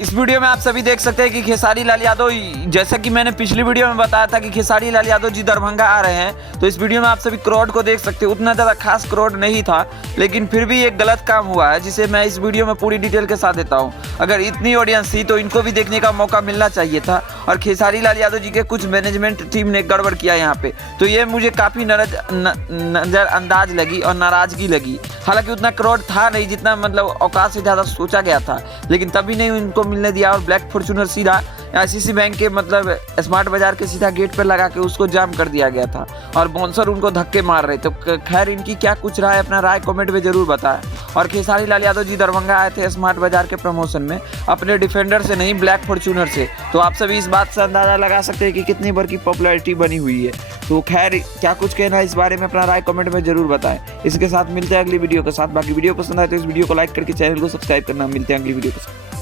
इस वीडियो में आप सभी देख सकते हैं कि खेसारी लाल यादव, जैसा कि मैंने पिछली वीडियो में बताया था कि खेसारी लाल यादव जी दरभंगा आ रहे हैं, तो इस वीडियो में आप सभी क्राउड को देख सकते हैं। उतना ज़्यादा खास क्राउड नहीं था, लेकिन फिर भी एक गलत काम हुआ है जिसे मैं इस वीडियो में पूरी डिटेल के साथ देता हूँ। अगर इतनी ऑडियंस थी तो इनको भी देखने का मौका मिलना चाहिए था, और खेसारी लाल यादव जी के कुछ मैनेजमेंट टीम ने गड़बड़ किया यहाँ पे, तो ये मुझे काफ़ी नज़रअंदाज लगी और नाराज़गी लगी। हालांकि उतना क्राउड था नहीं जितना मतलब औकात से ज़्यादा सोचा गया था, लेकिन तभी नहीं उनको मिलने दिया और ब्लैक फॉर्च्यूनर सीधा आईसीसी बैंक के मतलब स्मार्ट बाजार के सीधा गेट पर लगा के उसको जाम कर दिया गया था, और बाउंसर उनको धक्के मार रहे। तो खैर इनकी क्या कुछ राय, अपना राय कमेंट में जरूर बताएं। और खेसारी लाल यादव जी दरभंगा आए थे स्मार्ट बाजार के प्रमोशन में अपने डिफेंडर से नहीं, ब्लैक फॉर्च्यूनर से। तो आप सभी इस बात से अंदाजा लगा सकते हैं कि कितनी बार की पॉपुलैरिटी बनी हुई है। तो खैर क्या कुछ कहना है इस बारे में, अपना राय कमेंट में जरूर बताएं। इसके साथ मिलते हैं अगली वीडियो के साथ। बाकी वीडियो पसंद आए तो इस वीडियो को लाइक करके चैनल को सब्सक्राइब करना। मिलते हैं अगली वीडियो के साथ।